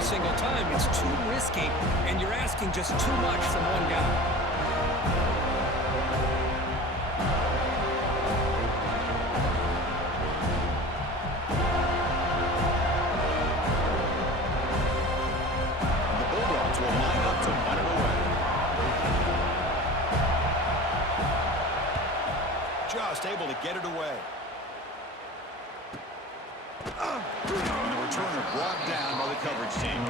every single time. It's too risky, and you're asking just too much from one guy. Just able to get it away. And the returner brought down by the coverage team.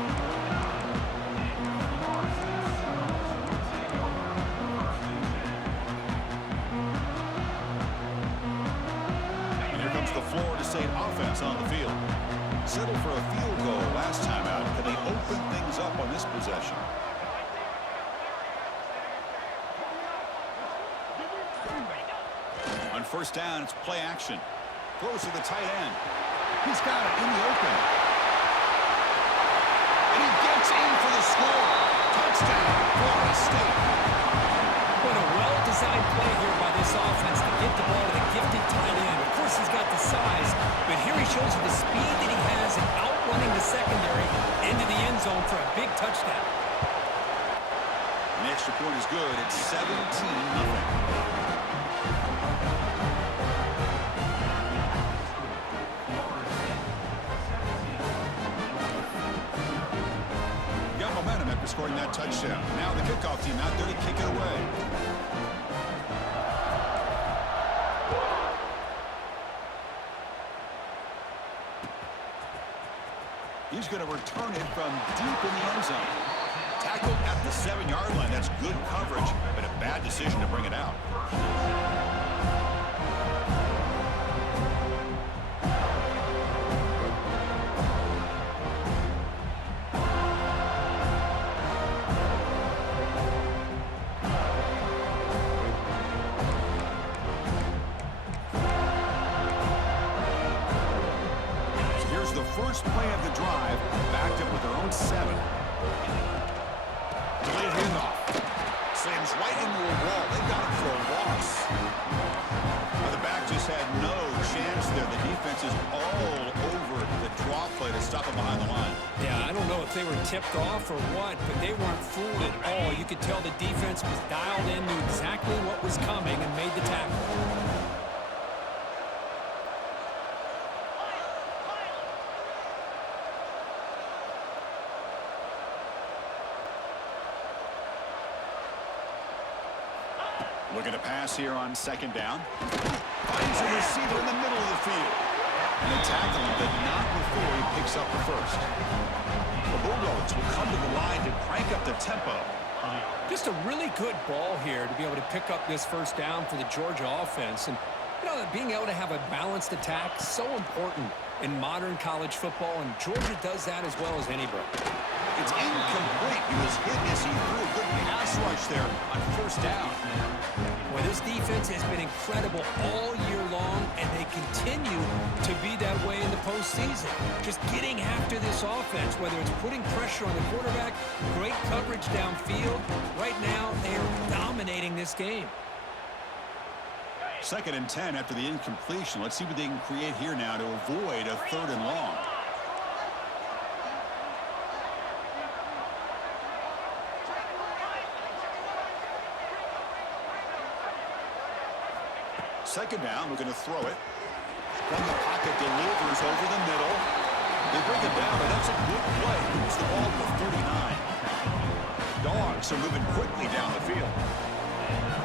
And here comes the Florida State offense on the field. Settled for a field goal last time out. Can they open things up on this possession? On first down, it's play action. Throws to the tight end. He's got it in the open. And he gets in for the score. Touchdown, Florida State. What a well-designed play here by this offense to get the ball to the gifted tight end. Of course, he's got the size, but here he shows you the speed that he has in outrunning the secondary into the end zone for a big touchdown. And the extra point is good. It's 17-0. Momentum after scoring that touchdown. Now the kickoff team out there to kick it away. He's going to return it from deep in the end zone. Tackled at the 7-yard line. That's good coverage, but a bad decision to bring it out. First play of the drive, backed up with their own 7. Delayed handoff. Slams right into a wall. They got him for a loss. Well, the back just had no chance there. The defense is all over the draw play to stop him behind the line. Yeah, I don't know if they were tipped off or what, but they weren't fooled at all. You could tell the defense was dialed in, knew exactly what was coming, and made the tackle. Looking to pass here on second down. Finds a receiver in the middle of the field. And they tackle him, but not before he picks up the first. The Bulldogs will come to the line to crank up the tempo. Just a really good ball here to be able to pick up this first down for the Georgia offense. And, you know, being able to have a balanced attack is so important in modern college football, and Georgia does that as well as anybody. It's incomplete. He was hit as he threw a good pass rush there on first down. Well, this defense has been incredible all year long, and they continue to be that way in the postseason. Just getting after this offense, whether it's putting pressure on the quarterback, great coverage downfield. Right now, they are dominating this game. 2nd and 10 after the incompletion. Let's see what they can create here now to avoid a 3rd and long. Second down, we're going to throw it. From the pocket, delivers over the middle. They bring it down, but that's a good play. Moves the ball to 39. Dogs are moving quickly down the field.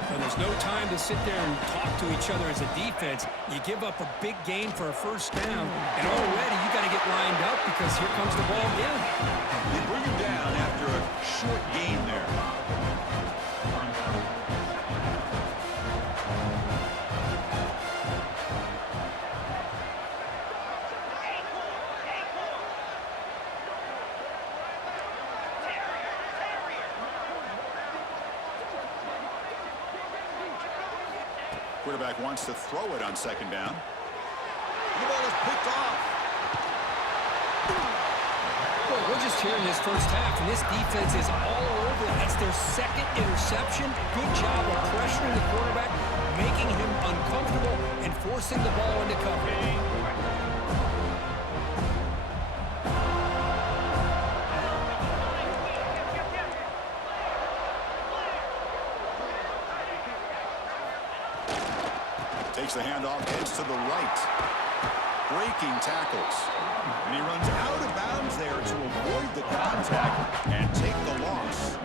And there's no time to sit there and talk to each other as a defense. You give up a big gain for a first down, and already you got to get lined up because here comes the ball again. They bring him down after a short gain there. Quarterback wants to throw it on second down. The ball is picked off. Well, we're just here in this first half, and this defense is all over. That's their 2nd interception. Good job of pressuring the quarterback, making him uncomfortable, and forcing the ball into coverage. Takes the handoff, heads to the right. Breaking tackles. And he runs out of bounds there to avoid the contact and take the loss.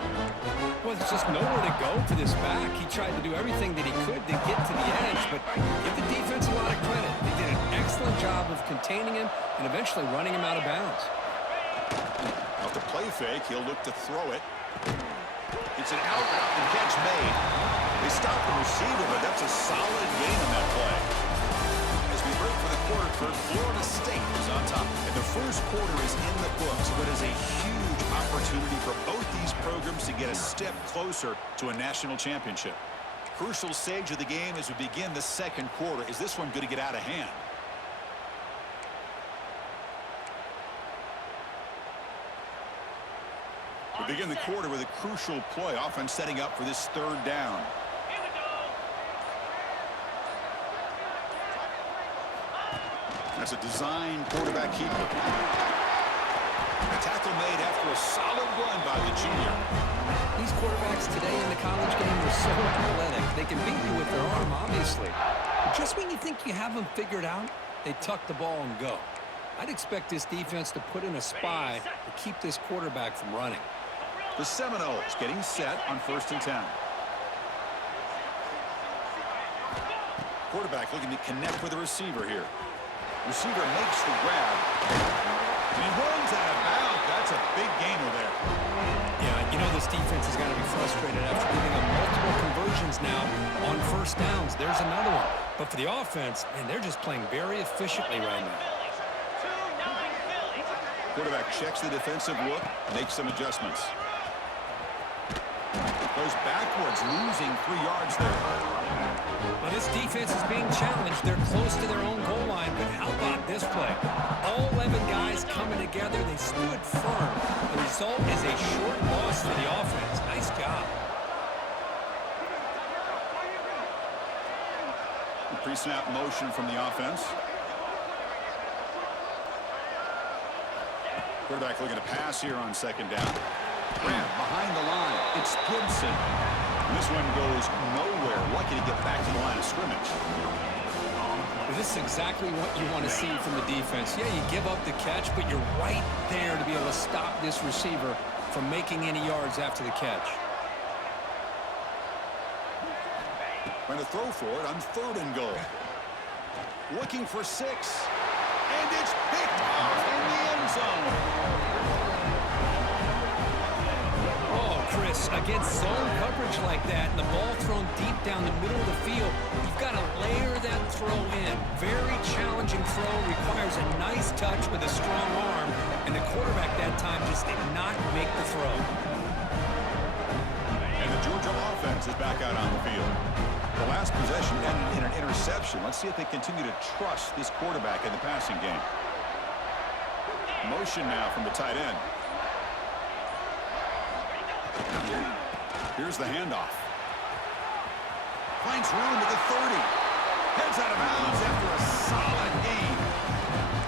Well, there's just nowhere to go for this back. He tried to do everything that he could to get to the edge, but give the defense a lot of credit. They did an excellent job of containing him and eventually running him out of bounds. Off the play fake, he'll look to throw it. It's an out route and catch made. They stop the receiver, but that's a solid gain on that play. As we break for the quarter, Florida State is on top. And the first quarter is in the books, but is a huge opportunity for both these programs to get a step closer to a national championship. Crucial stage of the game as we begin the second quarter. Is this one going to get out of hand? We begin the quarter with a crucial play, offense setting up for this third down. That's a design quarterback keeper. A tackle made after a solid run by the junior. These quarterbacks today in the college game are so athletic. They can beat you with their arm, obviously. But just when you think you have them figured out, they tuck the ball and go. I'd expect this defense to put in a spy to keep this quarterback from running. The Seminoles getting set on 1st and 10. Quarterback looking to connect with the receiver here. Receiver makes the grab. And he runs out of bounds. That's a big gainer there. Yeah, you know this defense has got to be frustrated after giving up multiple conversions now on first downs. There's another one. But for the offense, man, they're just playing very efficiently right now. Quarterback checks the defensive look, makes some adjustments. Goes backwards, losing 3 yards there. Well, this defense is being challenged. They're close to their own goal line, but how about this play? All 11 guys coming together. They stood firm. The result is a short loss for the offense. Nice job. Pre-snap motion from the offense. Quarterback looking to pass here on 2nd down. Grant behind the line. It's Gibson. And this one goes nowhere. Lucky to get back to the line of scrimmage. Well, this is exactly what you want to see from the defense. Yeah, you give up the catch, but you're right there to be able to stop this receiver from making any yards after the catch. Going to throw for it on 3rd and goal. Looking for 6. And it's picked off in the end zone. Chris, against zone coverage like that and the ball thrown deep down the middle of the field, you've got to layer that throw in. Very challenging throw, requires a nice touch with a strong arm, and the quarterback that time just did not make the throw. And the Georgia offense is back out on the field. The last possession ended in an interception. Let's see if they continue to trust this quarterback in the passing game. Motion now from the tight end. Here's the handoff. Finds room at the 30. Heads out of bounds after a solid gain.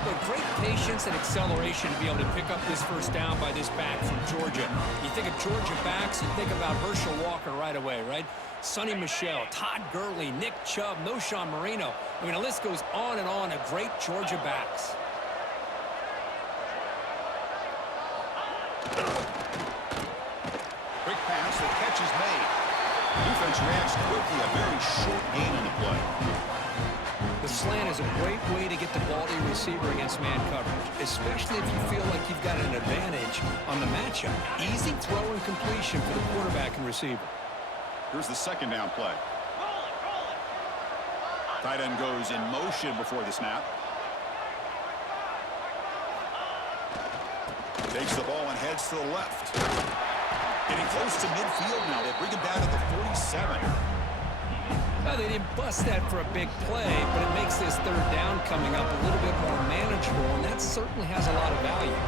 But great patience and acceleration to be able to pick up this first down by this back from Georgia. You think of Georgia backs, you think about Herschel Walker right away, right? Sonny Michel, Todd Gurley, Nick Chubb, Noshawn Marino. I mean, the list goes on and on of great Georgia backs. Quick pass, the catch is made. Defense reacts quickly, a very short gain on the play. The slant is a great way to get the ball to your receiver against man coverage, especially if you feel like you've got an advantage on the matchup. Easy throw and completion for the quarterback and receiver. Here's the 2nd down play. Tight end goes in motion before the snap. Takes the ball and heads to the left. Getting close to midfield now. They bring him down to the 47. Well, they didn't bust that for a big play, but it makes this 3rd down coming up a little bit more manageable, and that certainly has a lot of value.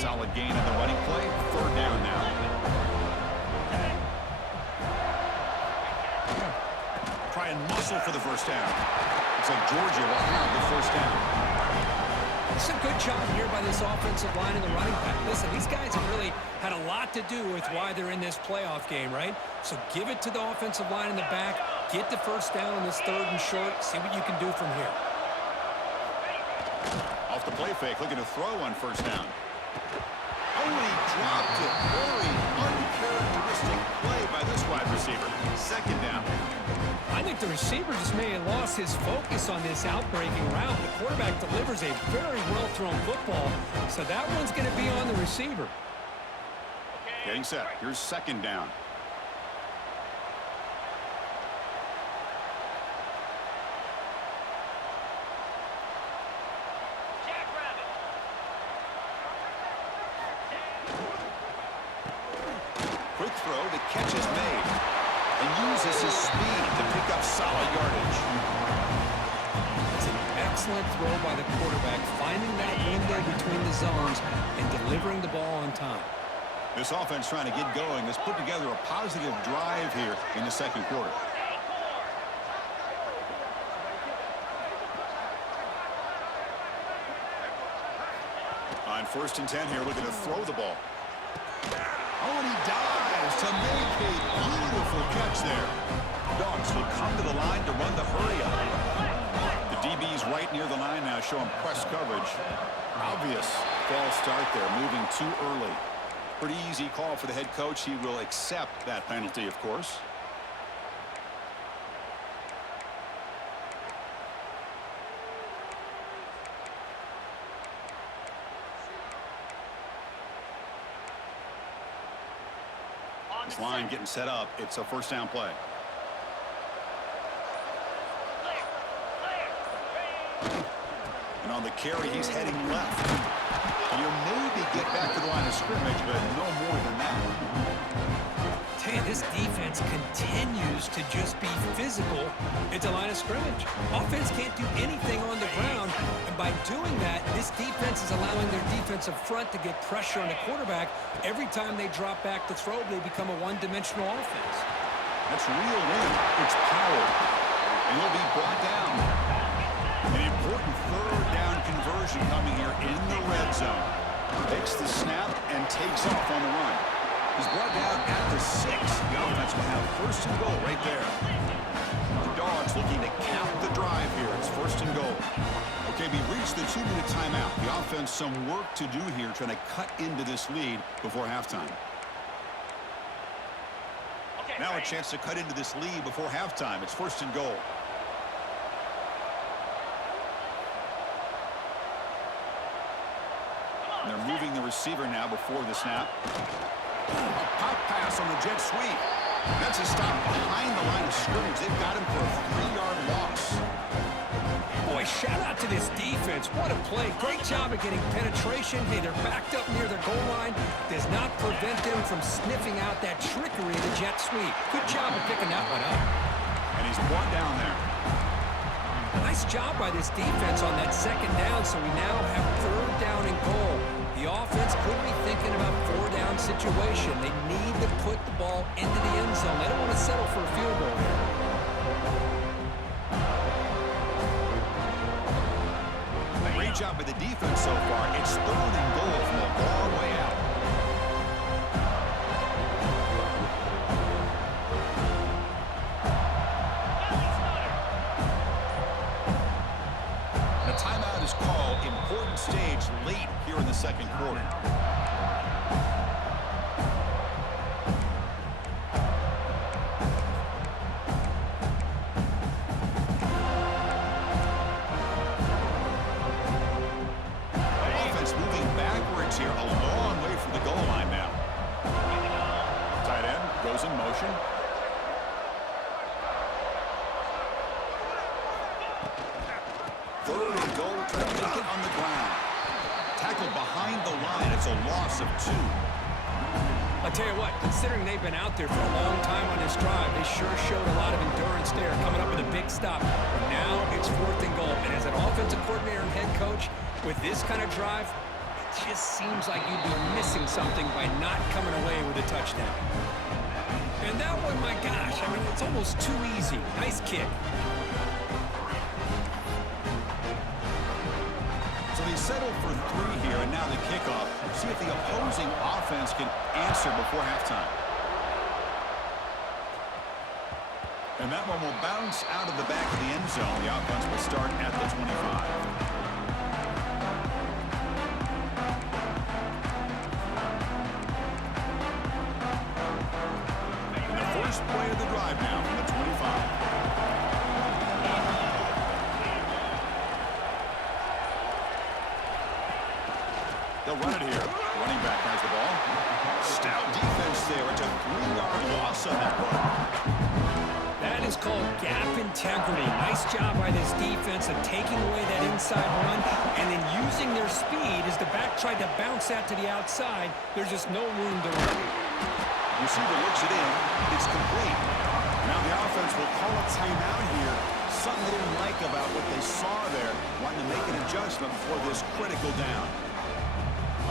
Solid gain on the running play. 3rd down now. Try and muscle for the first down. Looks like Georgia will have the first down. It's a good job here by this offensive line and the running back. Listen, these guys have really had a lot to do with why they're in this playoff game, right? So give it to the offensive line in the back. Get the first down on this 3rd and short. See what you can do from here. Off the play fake, looking to throw on 1st down. Oh, and he dropped it. Very uncharacteristic play by this wide receiver. 2nd down. I think the receiver just may have lost his focus on this outbreaking route. The quarterback delivers a very well-thrown football, so that one's going to be on the receiver. Getting set. Here's 2nd down. Quick throw. The catch is made. And uses his speed to pick up solid yardage. It's an excellent throw by the quarterback, finding that window between the zones and delivering the ball on time. This offense trying to get going has put together a positive drive here in the 2nd quarter. On 1st and 10 here, looking to throw the ball. Oh, and he dives to make a beautiful catch there. Dogs will come to the line to run the hurry up. The DB's right near the line now, showing press coverage. Obvious false start there, moving too early. Pretty easy call for the head coach. He will accept that penalty, of course. This line getting set up. It's a 1st down play. And on the carry, he's heading left. And you'll maybe get back to the line of scrimmage, but no more than that. Tell you, this defense continues to just be physical at the line of scrimmage. Offense can't do anything on the ground, and by doing that, this defense is allowing their defensive front to get pressure on the quarterback. Every time they drop back to throw, they become a one-dimensional offense. That's real win. It's power. And he'll be brought down. An important 3rd down conversion coming here in the red zone. Takes the snap and takes off on the run. He's brought down at the 6. The offense will have 1st and goal right there. The Dogs looking to cap the drive here. It's 1st and goal. Okay, we reached the 2-minute timeout. The offense some work to do here, trying to cut into this lead before halftime. Now a chance to cut into this lead before halftime. It's 1st and goal. And they're moving the receiver now before the snap. A pop pass on the jet sweep. That's a stop behind the line of scrimmage. They've got him for a 3-yard loss. Boy, shout out to this defense. What a play. Great job of getting penetration. Hey, they're backed up near their goal line. Does not prevent them from sniffing out that trickery of the jet sweep. Good job of picking that one up. And he's brought down there. Nice job by this defense on that 2nd down, so we now have 3rd down and goal. The offense could be thinking about 4-down situation. They need to put the ball into the end zone. They don't want to settle for a field goal here. Great job by the defense so far. It's 3rd and goal from a long way out. And a timeout is called. Important stage late here in the 2nd quarter. Here, a long way from the goal line now. Tight end goes in motion. Third and goal, trying to make it on the ground. Tackled behind the line. It's a loss of 2. I'll tell you what, considering they've been out there for a long time on this drive, they sure showed a lot of endurance there, coming up with a big stop. But now it's 4th and goal. And as an offensive coordinator and head coach, with this kind of drive, it just seems like you'd be missing something by not coming away with a touchdown. And that one, my gosh, I mean, it's almost too easy. Nice kick. So the settle for 3 here, and now the kickoff. See if the opposing offense can answer before halftime. And that one will bounce out of the back of the end zone. The offense will start at the 25. And the first play of the drive now from the 25. They'll run it here. Running back has the ball. Stout defense there. It's a 3-yard loss on that run. That is called gap integrity. Nice job by this defense of taking away that inside run and then using their speed as the back tried to bounce that to the outside. There's just no room to run. Receiver looks it in. It's complete. Now the offense will call a timeout here. Something they didn't like about what they saw there. Wanting to make an adjustment before this critical down.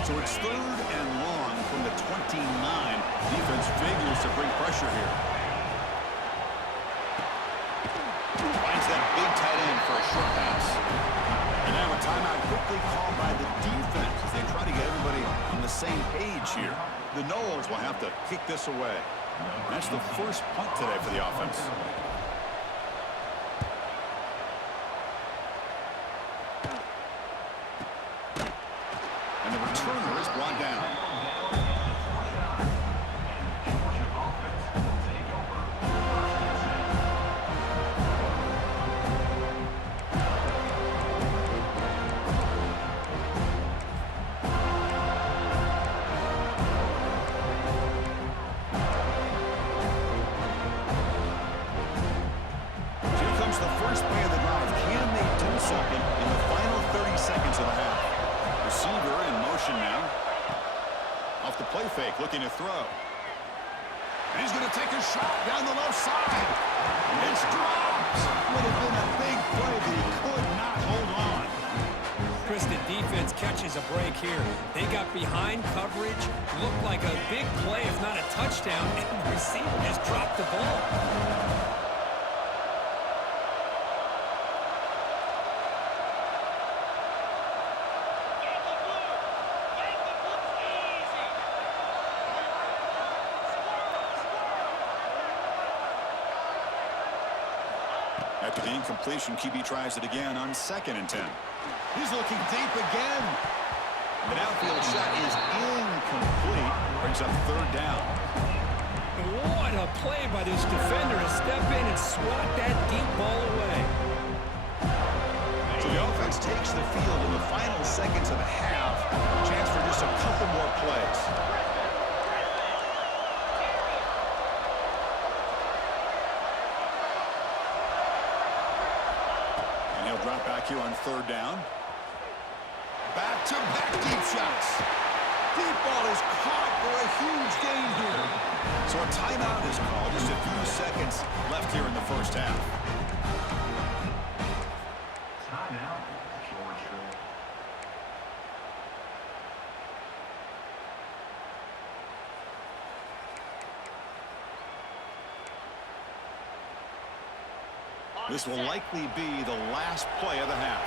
So it's 3rd and long from the 29. Defense figures to bring pressure here. Finds that big tight end for a short pass. And now a timeout quickly called by the defense as they try to get everybody on the same page here. The Knowles will have to kick this away. That's the first punt today for the offense. And the returner is brought down. Here comes the first play of the drive. Can they do something in the final 30 seconds of the half? Receiver in motion now. Off the play fake, looking to throw. And he's going to take a shot down the left side. It's dropped. Would have been a big play, but he could not hold on. Chris, the defense catches a break here. They got behind coverage, looked like a big play, if not a touchdown, and the receiver just dropped the ball. After the incompletion, QB tries it again on 2nd and 10. He's looking deep again. The downfield shot is incomplete. Brings up 3rd down. What a play by this defender to step in and swat that deep ball away. So the offense takes the field in the final seconds of the half. Chance for just a couple more plays. Drop back here on 3rd down. Back-to-back deep shots. Deep ball is caught for a huge gain here. So a timeout is called. Just a few seconds left here in the first half. Timeout, Georgia. This will likely be the last play of the half.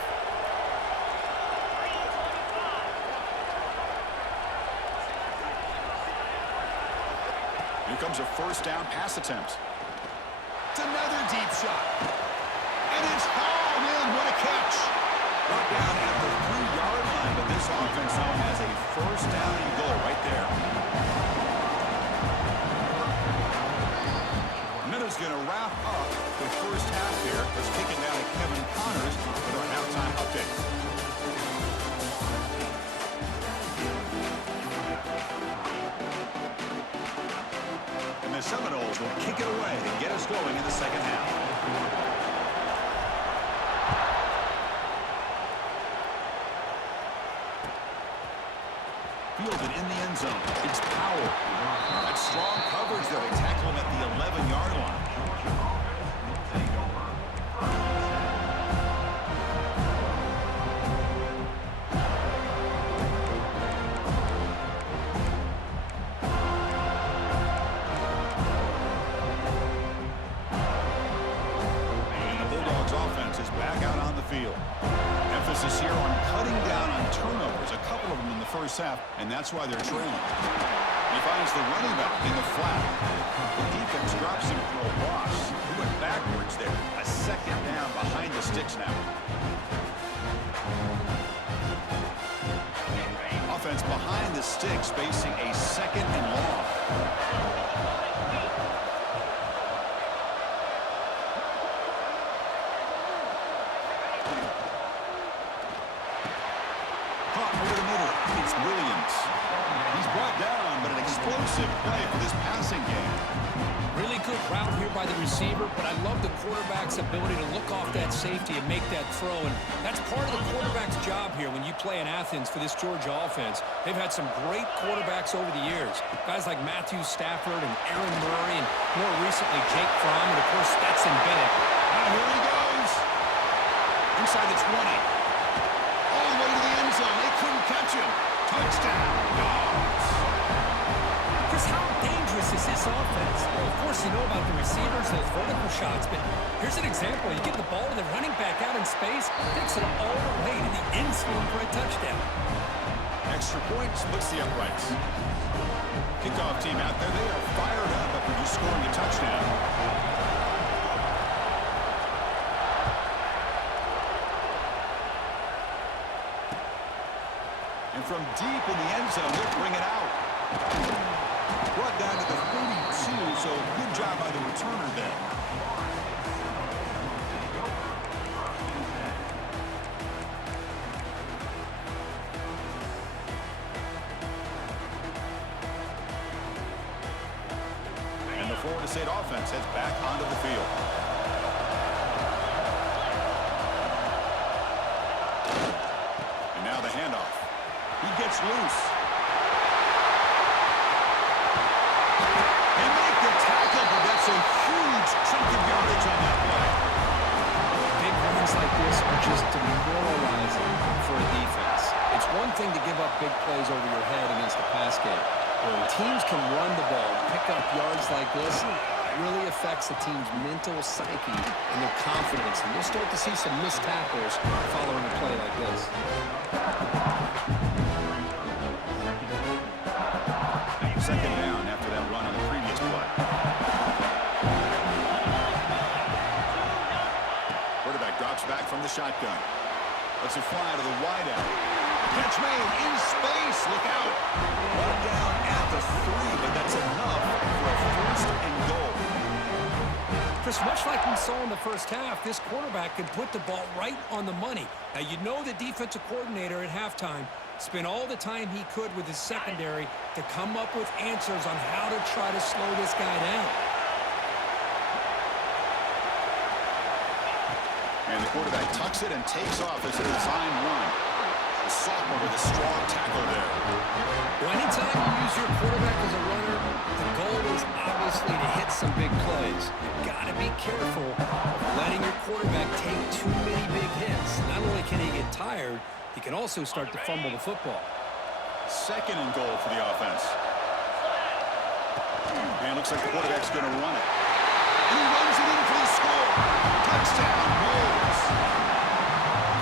Here comes a 1st down pass attempt. It's another deep shot. And it's hauled in. What a catch. Brought down at the 3-yard line, but this offense now has a 1st down and goal right there. And that is going to wrap up the first half here. Let's kick it down to Kevin Connors with our halftime update. And the Seminoles will kick it away to get us going in the second half. Fielded in the end zone. It's Powell. That's strong coverage there. They tackle him at the 11-yard line. emphasis here on cutting down on turnovers, a couple of them in the first half, and that's why they're trailing. He finds the running back in the flat. The defense drops him for a loss. He went backwards there. A second down behind the sticks now. Offense behind the sticks facing a second and long. Caught over the middle. It's Williams. He's brought down, but an explosive play for this passing game. Really good route here by the receiver, but I love the quarterback's ability to look off that safety and make that throw. And that's part of the quarterback's job here when you play in Athens for this Georgia offense. They've had some great quarterbacks over the years. Guys like Matthew Stafford and Aaron Murray and more recently Jake Fromm and, of course, Stetson Bennett. And here he goes. Inside the 20. All the way to the end zone. They couldn't catch him. Touchdown, Dogs. Chris, how dangerous is this offense? Well, of course, you know about the receivers, those vertical shots, but here's an example. You get the ball to the running back out in space, takes it all the way to the end zone for a touchdown. Extra point splits the uprights. Kickoff team out there. They are fired up after just scoring a touchdown. And from deep in the end zone, they'll bring it out. Brought down to the 32, so good job by the returner there. And the Florida State offense heads back onto the field. And now the handoff. He gets loose. They make the tackle, but that's a huge chunk of yardage on that play. Big runs like this are just demoralizing for a defense. It's one thing to give up big plays over your head against a pass game. But when teams can run the ball, pick up yards like this, it really affects the team's mental psyche and their confidence. And you'll start to see some missed tackles following a play like this. Second down after that run on the previous play. Quarterback drops back from the shotgun. Lets it fly to the wideout. Catch made in space. Look out. Brought down at the 3, but that's enough for a first and goal. Chris, much like we saw in the first half, this quarterback can put the ball right on the money. Now, you know the defensive coordinator at halftime spent all the time he could with his secondary to come up with answers on how to try to slow this guy down. And the quarterback tucks it and takes off as a design run. The sophomore with a strong tackle there. Well, anytime you use your quarterback as a runner, the goal is obviously to hit some big plays. You've got to be careful of letting your quarterback take too many big hits. Not only can he get tired, he can also start to fumble the football. Second and goal for the offense. And looks like the quarterback's going to run it. And he runs it in for the score. Touchdown, Wolves.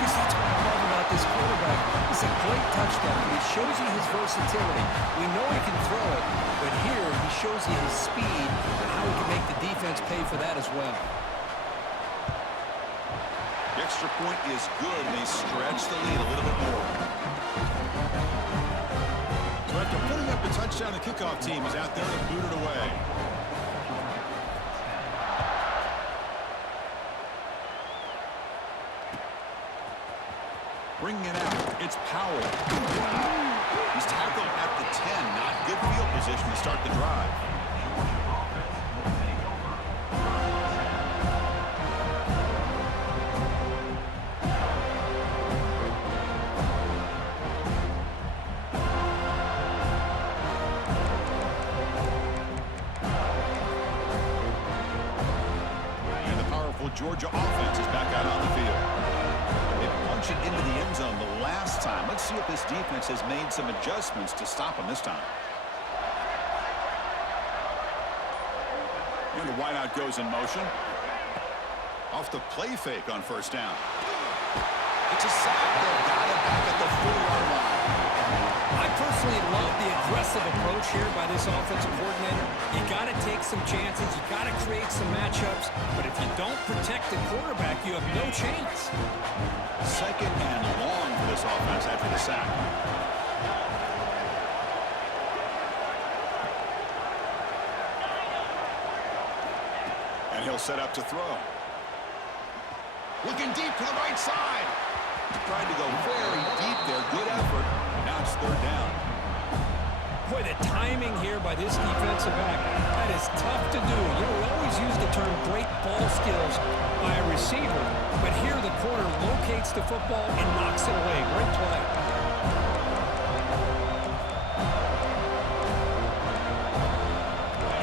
Because that's what I love about this quarterback. It's a great touchdown. He shows you his versatility. We know he can throw it, but here he shows you his speed and how he can make the defense pay for that as well. The extra point is good, and they stretch the lead a little bit more. So after putting up the touchdown, the kickoff team is out there to boot it away. Bringing it out, it's Powell. He's tackled at the 10, not good field position to start the drive. Georgia offense is back out on the field. They punch it into the end zone the last time. Let's see if this defense has made some adjustments to stop them this time. And the wideout goes in motion. Off the play fake on first down. It's a sack there personally love the aggressive approach here by this offensive coordinator. You got to take some chances. You got to create some matchups. But if you don't protect the quarterback, you have no chance. Second and long for this offense after the sack. And he'll set up to throw. Looking deep to the right side. Tried to go very deep there. Good effort. Now it's third down. Boy, the timing here by this defensive back, that is tough to do. You know, we always use the term great ball skills by a receiver, but here the corner locates the football and knocks it away. Great play.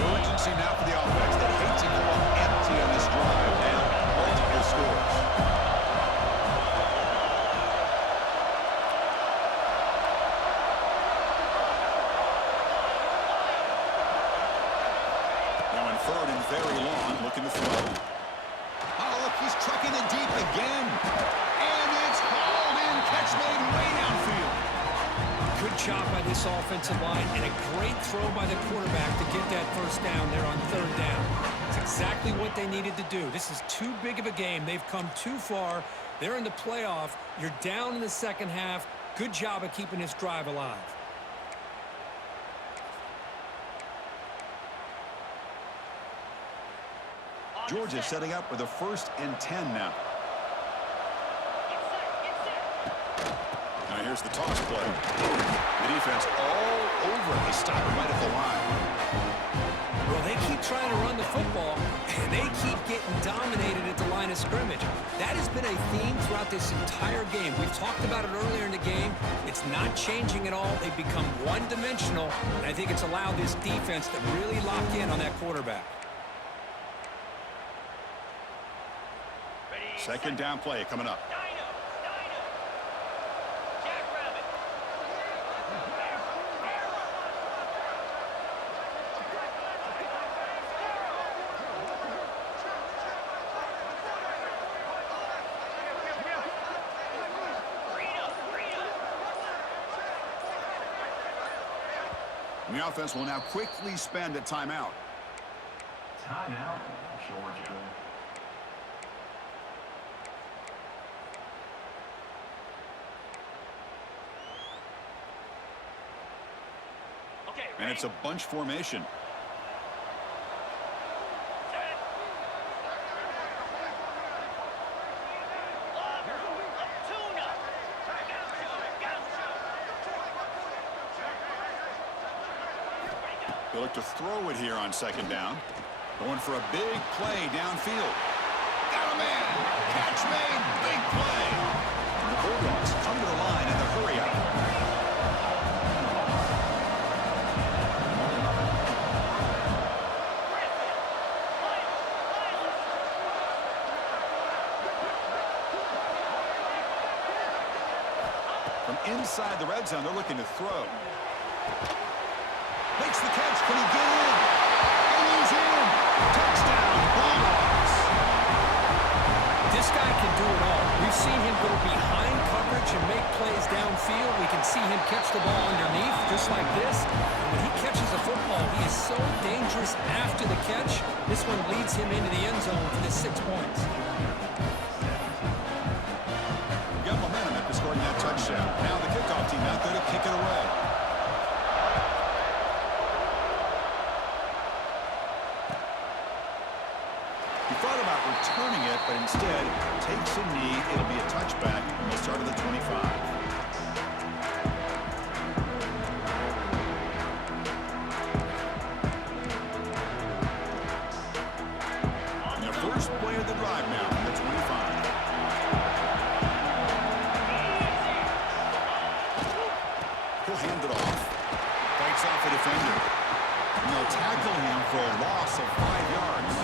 Urgency now for the offense that hates to go up empty on this drive. Now, multiple scores. Now in third and very long, looking to throw. Oh, look, he's trucking it deep again. And it's hauled in. Catch made way downfield. Good job by this offensive line and a great throw by the quarterback to get that first down there on third down. It's exactly what they needed to do. This is too big of a game. They've come too far. They're in the playoff. You're down in the second half. Good job of keeping this drive alive. Georgia setting up with a 1st and 10 now. Now here's the toss play. The defense all over it. They stop him right at the line. Well, they keep trying to run the football, and they keep getting dominated at the line of scrimmage. That has been a theme throughout this entire game. We've talked about it earlier in the game. It's not changing at all. They've become one-dimensional, and I think it's allowed this defense to really lock in on that quarterback. Second down play coming up. And the offense will now quickly spend a timeout. Timeout, Georgia. And it's a bunch formation. They look to throw it here on second down. Going for a big play downfield. Got a man. Catch made. Big play. And the Bulldogs come to the line in the hurry up. From inside the red zone, they're looking to throw. Makes the catch. Can he get in? And he's in. Touchdown, Bulldogs. This guy can do it all. We've seen him go behind coverage and make plays downfield. We can see him catch the ball underneath, just like this. And when he catches a football, he is so dangerous after the catch. This one leads him into the end zone for the 6 points. Got momentum after scoring that touchdown. Now the kickoff team out there to kick it away. He thought about returning it, but instead takes a knee. It'll be a touchback from the start of the 25. And the first play of the drive now from the 25. He'll hand it off. Fights off a defender. And they'll tackle him for a loss of 5 yards.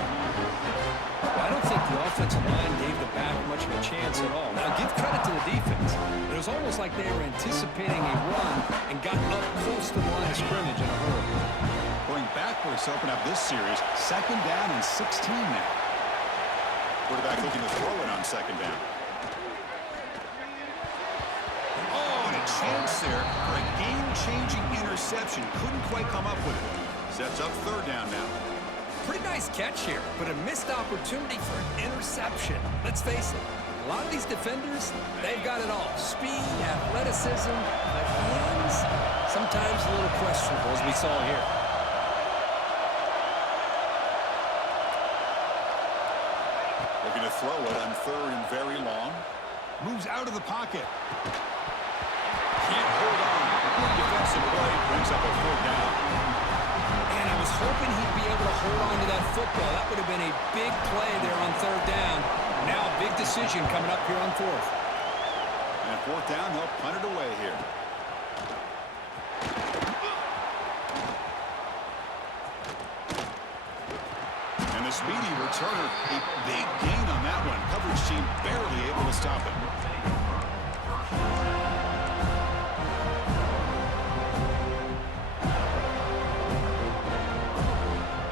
Well, I don't think the offensive line gave the back much of a chance at all. Now, give credit to the defense. It was almost like they were anticipating a run and got up close to the line of scrimmage in a hurry. Going backwards to open up this series. Second down and 16 now. Quarterback looking to throw it on second down. Oh, and a chance pass there for a game-changing interception. Couldn't quite come up with it. Sets up third down now. Pretty nice catch here, but a missed opportunity for an interception. Let's face it, a lot of these defenders, they've got it all. Speed, athleticism, but hands, sometimes a little questionable, as we saw here. Looking to throw it on third and very long. Moves out of the pocket. Can't hold on. Good defensive play. Brings up a fourth down. And I was hoping he'd be able to hold on to that football. That would have been a big play there on third down. Now a big decision coming up here on fourth. And fourth down, they'll punt it away here. And the speedy returner, a big gain on that one. Coverage team barely able to stop it.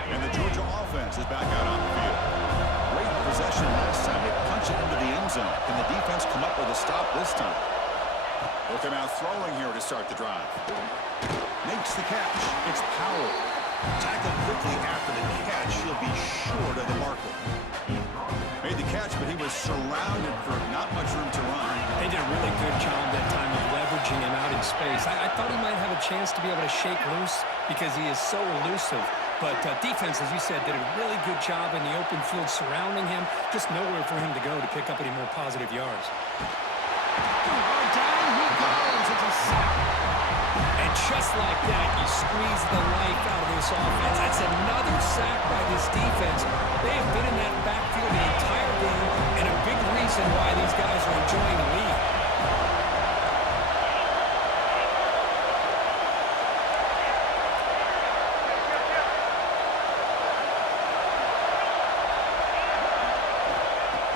And the Georgia offense is back out on the field. Great possession last time. They punch it into the end zone. Can the defense come up with a stop this time? Looking out throwing here to start the drive. Makes the catch. It's Powell. Tackled quickly after the catch. He'll be short of the marker. Made the catch, but he was surrounded for not much room to run. They did a really good job that time of leveraging him out in space. I thought he might have a chance to be able to shake loose because he is so elusive. But defense, as you said, did a really good job in the open field surrounding him. Just nowhere for him to go to pick up any more positive yards. Down he goes. It's a sack. And just like that, you squeeze the life out of this offense. That's another sack by this defense. They have been in that backfield the entire game, and a big reason why these guys are enjoying the lead.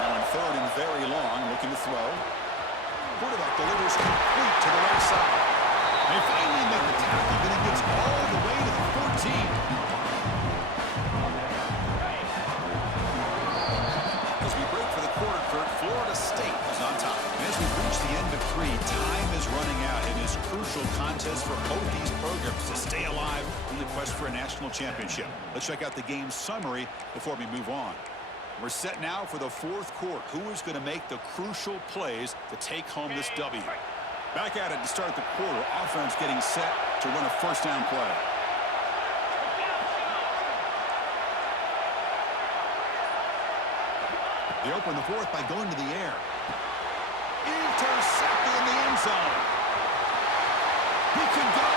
Now on third and very long, looking to throw. Quarterback delivers complete to the right side. They finally make the tackle, but it gets all the way to the 14. As we break for the quarter, Kurt, Florida State is on top. And as we reach the end of three, time is running out in this crucial contest for both these programs to stay alive in the quest for a national championship. Let's check out the game summary before we move on. We're set now for the fourth quarter. Who is going to make the crucial plays to take home this W? Back at it to start the quarter. Offense getting set to run a first down play. They open the fourth by going to the air. Intercepted in the end zone. He can go.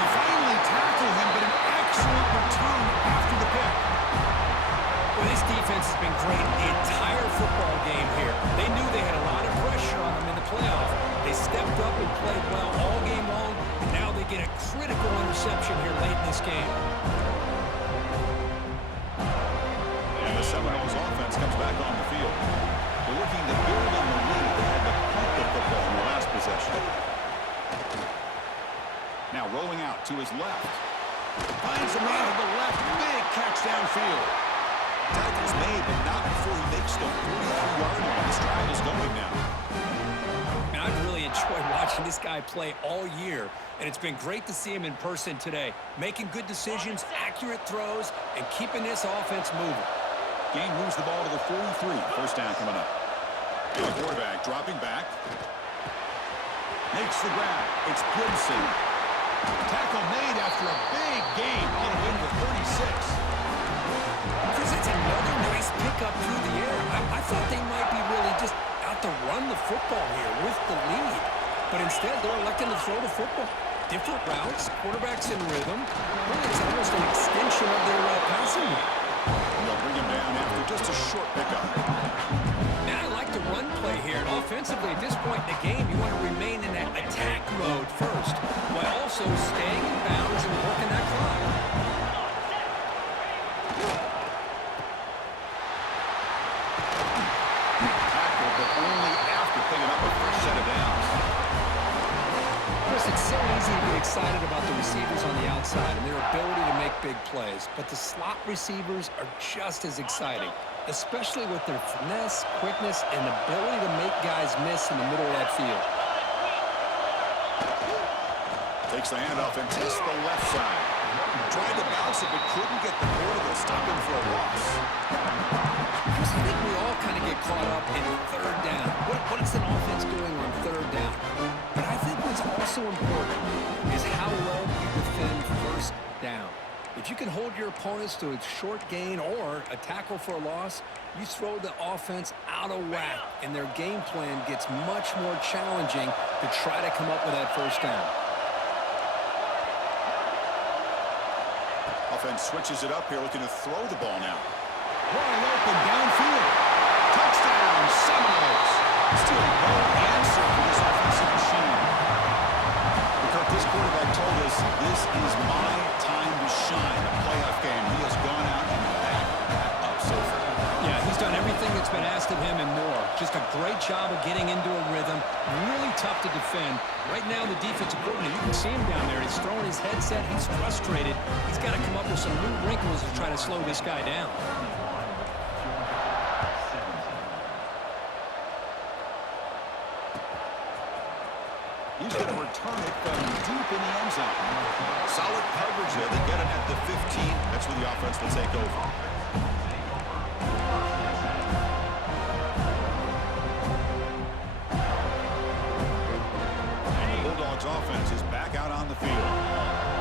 They finally tackle him, but an excellent return after the pick. Well, this defense has been great the entire football game here. They knew they had a lot of pressure on them in the playoff. They stepped up and played well all game long, and now they get a critical interception here late in this game. And the Seminoles offense comes back on the field. They're looking to build on the lead. They had to punt the football in the last possession. Now rolling out to his left. Finds a man to the left. Big catch downfield. Tackle's made, but not before he makes the 43-yard line. This drive is going now. And I've really enjoyed watching this guy play all year, and it's been great to see him in person today. Making good decisions, accurate throws, and keeping this offense moving. Game moves the ball to the 43. First down coming up. And the quarterback dropping back. Makes the grab. It's Gibson. Tackle made after a big gain all the way to the 36. Chris, it's another nice pickup through the air. I thought they might be really just out to run the football here with the lead. But instead, they're electing to throw the football. Different routes, quarterbacks in rhythm. Really, it's almost an extension of their passing game. They'll bring him down after just a short pickup. And I like the run play here. And offensively, at this point in the game, you want to remain in that attack mode first, while also staying in bounds and working that clock. Tackle, but only after picking up a first set of downs. Chris, it's so easy to get excited about the receivers on the outside and their ability to make big plays, but the slot receivers are just as exciting, especially with their finesse, quickness, and ability to make guys miss in the middle of that field. Takes the handoff and tests the left side. Tried to bounce it, but couldn't get the portal, stopping for a loss. Chris, I think we all kind of get caught up in third down. What is an offense doing on third down? But I think what's also important is how well you defend first down. If you can hold your opponents to a short gain or a tackle for a loss, you throw the offense out of whack, and their game plan gets much more challenging to try to come up with that first down. Offense switches it up here, looking to throw the ball now. Wide open downfield. Touchdown, Seminoles. Still no answer for this offensive machine. Because this quarterback told us this is my time to shine. A playoff game. He has gone out and backed that up so far. Yeah, he's done everything that's been asked of him and more. Just a great job of getting into a rhythm. Really tough to defend. Right now, the defensive coordinator, you can see him down there. He's throwing his headset. He's frustrated. He's got to come up with some new wrinkles to try to slow this guy down. He's going to return it from deep in the end zone. Solid coverage there. They get him at the 15. That's where the offense will take over. Bulldogs offense is back out on the field.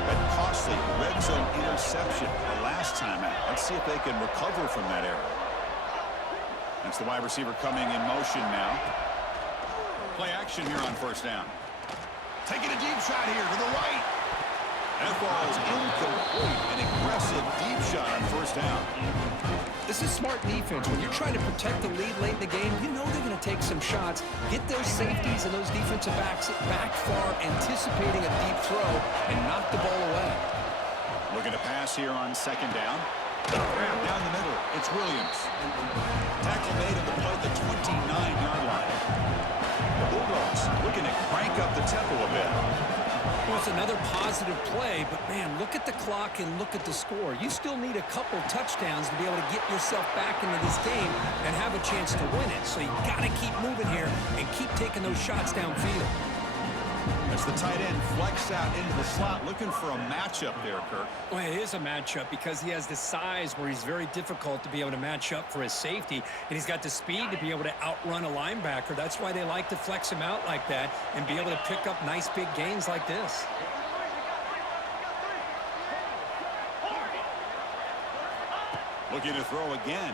That costly red zone interception the last time out. Let's see if they can recover from that error. That's the wide receiver coming in motion now. Play action here on first down. Taking a deep shot here to the right. That ball is incomplete. An aggressive deep shot on first down. This is smart defense. When you're trying to protect the lead late in the game, you know they're going to take some shots, get those safeties and those defensive backs back far, anticipating a deep throw, and knock the ball away. Looking to pass here on second down. Grab down the middle. It's Williams. Tackle made on the play at the 29-yard line. The Bulldogs looking to crank up the tempo a bit. Well, it's another positive play, but, man, look at the clock and look at the score. You still need a couple touchdowns to be able to get yourself back into this game and have a chance to win it. So you got to keep moving here and keep taking those shots downfield. As the tight end flex out into the slot, looking for a matchup there, Kirk. Well, it is a matchup because he has the size where he's very difficult to be able to match up for his safety, and he's got the speed to be able to outrun a linebacker. That's why they like to flex him out like that and be able to pick up nice big gains like this. Looking to throw again.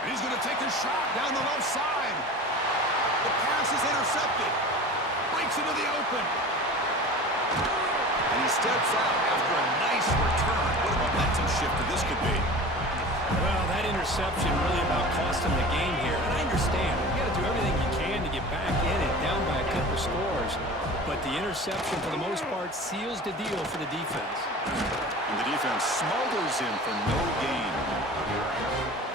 And he's going to take a shot down the left side. The pass is intercepted. Breaks into the open. And he steps out after a nice return. What a momentum shifter this could be. Well, that interception really about cost him the game here. And I understand. You got to do everything you can to get back in it, down by a couple scores. But the interception, for the most part, seals the deal for the defense. And the defense smothers him for no gain.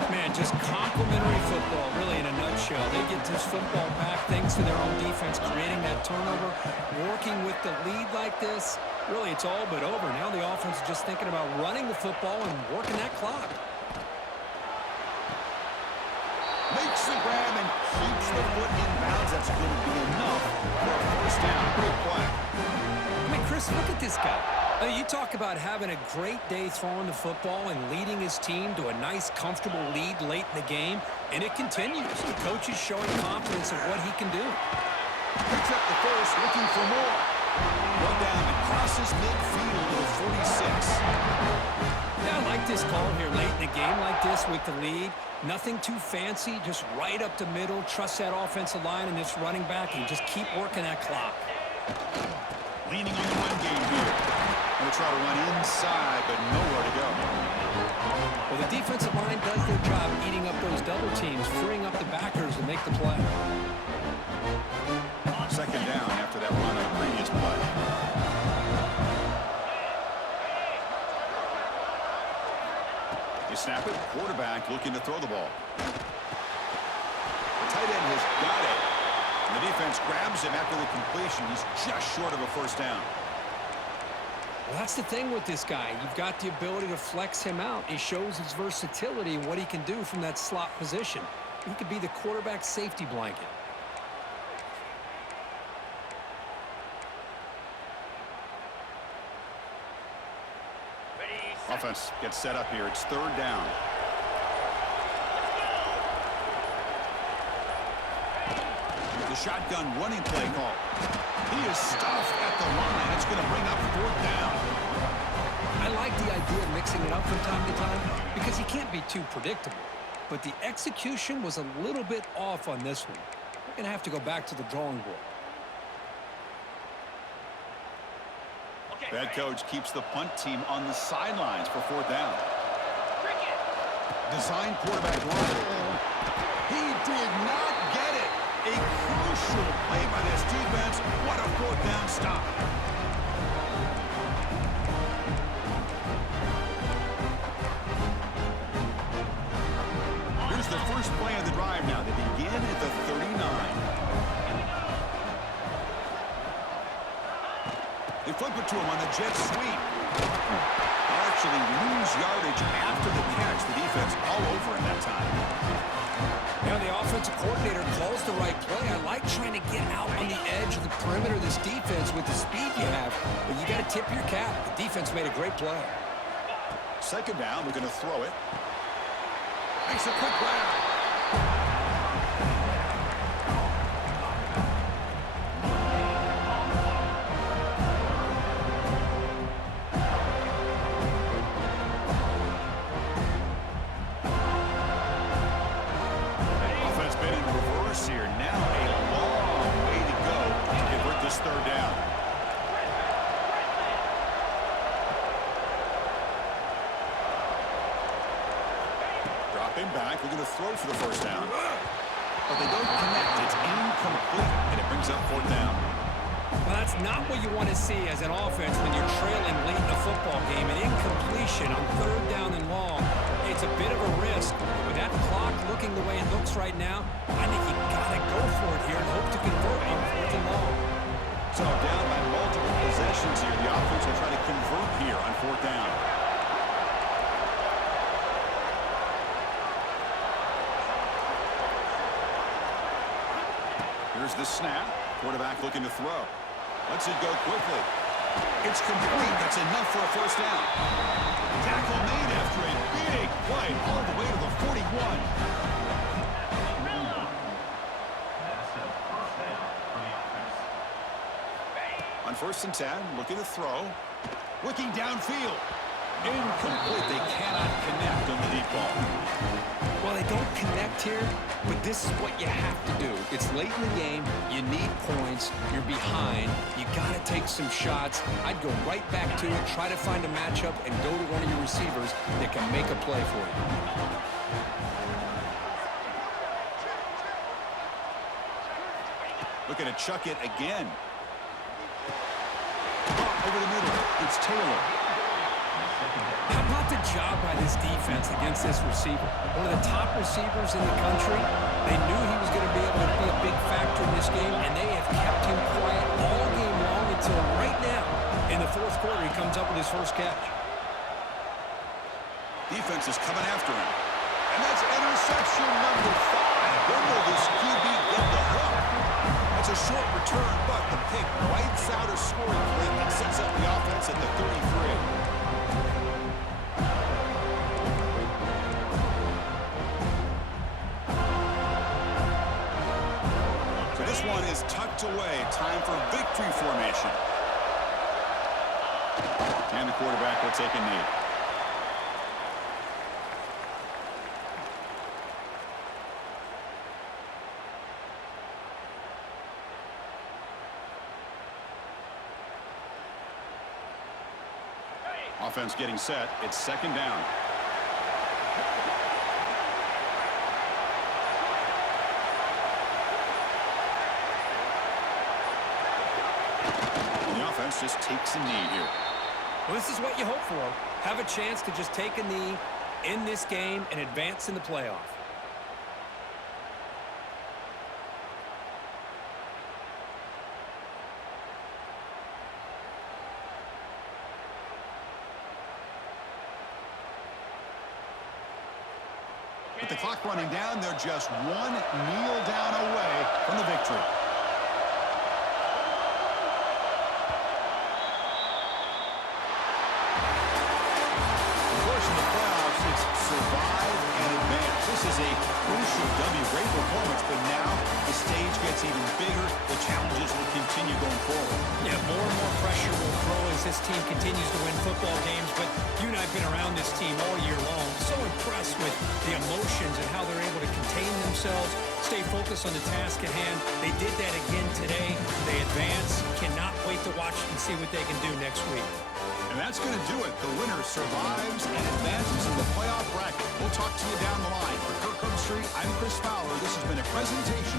Man, just complimentary football, really, in a nutshell. They get this football back thanks to their own defense, creating that turnover, working with the lead like this. Really, it's all but over. Now the offense is just thinking about running the football and working that clock. Makes the grab and keeps the foot in bounds. That's going to be enough for a first down. Great play. I mean, Chris, look at this guy. I mean, you talk about having a great day throwing the football and leading his team to a nice, comfortable lead late in the game, and it continues. The coach is showing confidence of what he can do. Picks up the first, looking for more. Run down and crosses midfield to the 46. Yeah, I like this call here late in the game like this with the lead. Nothing too fancy, just right up the middle. Trust that offensive line and this running back and just keep working that clock. Leaning on the run game here. Going to try to run inside, but nowhere to go. Well, the defensive line does their job eating up those double teams, freeing up the backers to make the play. Second down after that run on the previous play. They snap it. Quarterback looking to throw the ball. The tight end has got it. And the defense grabs him after the completion. He's just short of a first down. Well, that's the thing with this guy. You've got the ability to flex him out. He shows his versatility and what he can do from that slot position. He could be the quarterback safety blanket. Offense gets set up here. It's third down. The shotgun running play call. He is stuffed at the line. It's going to bring up fourth down. I like the idea of mixing it up from time to time because he can't be too predictable. But the execution was a little bit off on this one. We're going to have to go back to the drawing board. Head coach keeps the punt team on the sidelines for fourth down. Design quarterback run. He did not get it. A crucial play by this defense. What a fourth down stop. Here's the first play of the drive now. They begin at the 39. They flip it to him on the jet sweep. Actually lose yardage after the catch. The defense all over him that time. Now the offensive coordinator calls the right play. I like trying to get out on the edge of the perimeter of this defense with the speed you have. But you got to tip your cap. The defense made a great play. Second down, we're going to throw it. Makes a quick grab. Third down. Dropping back. We're going to throw for the first down. But they don't connect. It's incomplete. And it brings up fourth down. Well, that's not what you want to see as an offense when you're trailing late in a football game. An incompletion on third down and long. It's a bit of a risk. With that clock looking the way it looks right now, I think you got to go for it here and hope to convert on fourth and long. So down by multiple possessions here. The offense will try to convert here on fourth down. Here's the snap. Quarterback looking to throw. Lets it go quickly. It's complete. That's enough for a first down. Tackle made after a big play all the way to the 41. On first and 10, looking to throw. Looking downfield. Incomplete. They cannot connect on the deep ball. Well, they don't connect here, but this is what you have to do. It's late in the game. You need points. You're behind. You got to take some shots. I'd go right back to it, try to find a matchup, and go to one of your receivers that can make a play for you. Looking to chuck it again. Over the middle, it's Taylor. How about the job by this defense against this receiver? One of the top receivers in the country. They knew he was going to be able to be a big factor in this game, and they have kept him quiet all game long until right now. In the fourth quarter, he comes up with his first catch. Defense is coming after him. And that's interception number 5. When will this QB get the hook? It's a short return, but the pick wipes out a scoring play and sets up the offense at the 33. So this one is tucked away. Time for victory formation. And the quarterback will take a knee. Offense getting set. It's second down. And the offense just takes a knee here. Well, this is what you hope for. Have a chance to just take a knee in this game and advance in the playoff. With the clock running down, they're just one kneel down away from the victory. Of course, in the playoffs, it's survive and advance. This is a crucial W. Great performance, but now the stage gets even bigger. The challenges will continue going forward. Yeah, more and more pressure will grow as this team continues to win football games, but you and I have been around this team all year long. So impressed with the emotions and how they're able to contain themselves, stay focused on the task at hand. They did that again today. They advance. Cannot wait to watch and see what they can do next week. And that's going to do it. The winner survives and advances in the playoff bracket. We'll talk to you down the line. For Kirk Street, I'm Chris Fowler. This has been a presentation